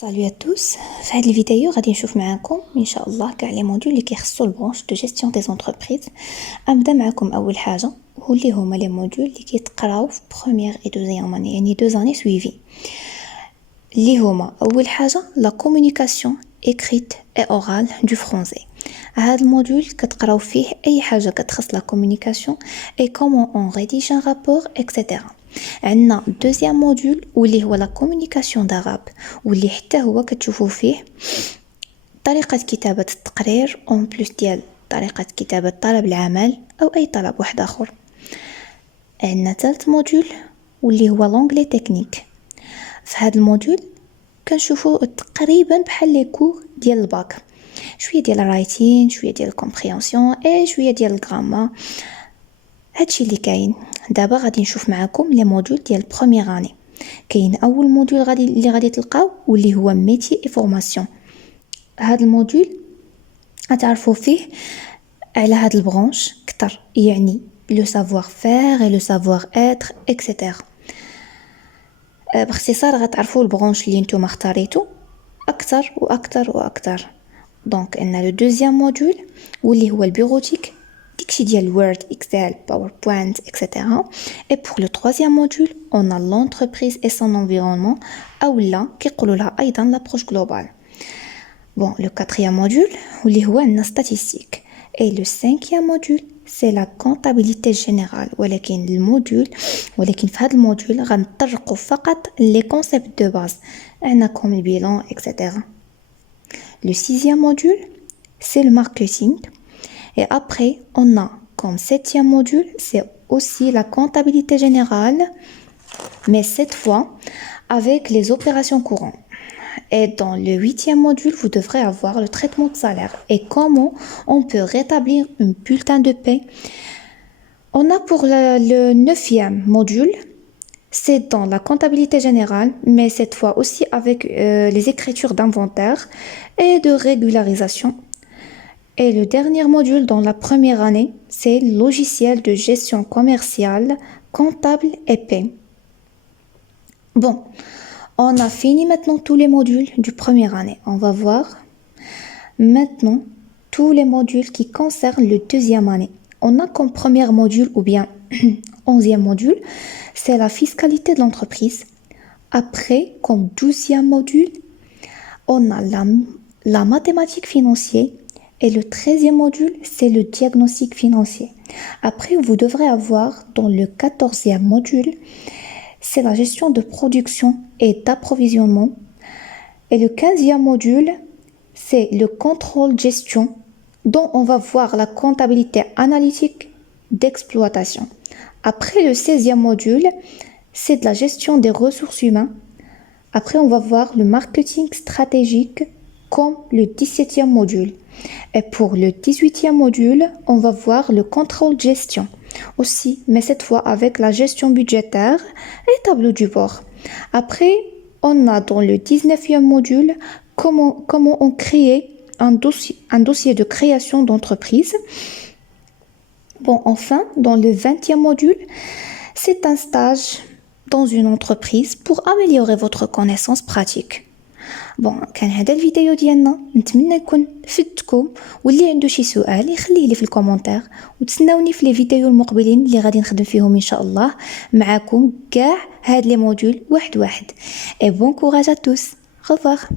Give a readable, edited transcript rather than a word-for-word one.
Salut à tous. في هذه الفيديو غادي نشوف معاكم ان شاء الله كاع لي موديول اللي كيخصوا البرونش دو جيستيون دي زونتربريز. ابدا معكم اول حاجه واللي هما لي موديول اللي كيتقراو في بروميير اي دوزيام اني يعني دو اني سويفي، اللي هما اول حاجه لا كومونيكاسيون écrite et orale du français. هذا الموديول كتقراو فيه اي حاجه كتخص لا كومونيكاسيون et comment on rédige un rapport etc. عندنا دوزيام موديول واللي هو لا كومونيكاسيون داراب، واللي حتى هو كتشوفوا فيه طريقه كتابه التقرير اون بلوس ديال طريقه كتابه طلب العمل او اي طلب واحد اخر. عندنا ثالث موديول واللي هو لونغلي تكنيك. في هذا الموديول كنشوفوا تقريبا بحال لي كور ديال الباك، شويه ديال الرايتين، شويه ديال الكومبريهنسيون اي شويه ديال الغرامار. هادشي اللي كاين. دابا غادي نشوف معكم لي موديول ديال بروميير اني. كاين اول موديول غادي تلقاو واللي هو ميتي اي فورماسيون. هاد الموديول غتعرفوا فيه على هاد البرونش كتر، يعني لو سافوار فير اي لو سافوار اتر اكسيتيرا. باختصار غتعرفوا البرونش اللي نتوما اختاريتو اكثر واكثر واكثر. دونك عندنا لو دوزيام موديول واللي هو البيروتيك، داكشي ديال وورد اكسل باوربوينت اكسيتيرا. اي بور لو troisième module on a l'entreprise et son environnement اولا كيقولوا لها ايضا لابروش جلوبال. بون لو quatrième module واللي هو عندنا statistique et le cinquième module c'est la comptabilité générale. ولكن في هذا الموديول غنطرقوا فقط لي كونسيبت دو باز، عندنا كوم البيلان اكسيتيرا. Le sixième module, c'est le marketing. Et après, on a comme septième module, c'est aussi la comptabilité générale, mais cette fois avec les opérations courantes. Et dans le huitième module, vous devrez avoir le traitement de salaire et comment on peut rétablir un bulletin de paie. On a pour le neuvième module, c'est dans la comptabilité générale, mais cette fois aussi avec les écritures d'inventaire et de régularisation. Et le dernier module dans la première année, c'est le logiciel de gestion commerciale, comptable et paie. Bon, on a fini maintenant tous les modules du première année. On va voir maintenant tous les modules qui concernent le deuxième année. On a comme premier module ou bien 11e module, c'est la fiscalité de l'entreprise. Après, comme 12e module, on a la mathématique financière. Et le 13e module, c'est le diagnostic financier. Après, vous devrez avoir dans le 14e module, c'est la gestion de production et d'approvisionnement. Et le 15e module, c'est le contrôle gestion, dont on va voir la comptabilité analytique d'exploitation. Après, le 16e module, c'est de la gestion des ressources humaines. Après, on va voir le marketing stratégique comme le 17e module. Et pour le 18e module, on va voir le contrôle gestion aussi, mais cette fois avec la gestion budgétaire et tableau du bord. Après, on a dans le 19e module comment on crée un dossier de création d'entreprise. Bon, enfin, dans le 20e module, c'est un stage dans une entreprise pour améliorer votre connaissance pratique. بون كان هذا الفيديو ديالنا، نتمنى نكون فدتكم، واللي عنده شي سؤال يخليه لي في الكومونتير، وتسناوني في لي فيديو المقبلين اللي غادي نخدم فيهم ان شاء الله معكم كاع هاد لي موديول واحد واحد. اي بون كوراج ا توس. Au revoir.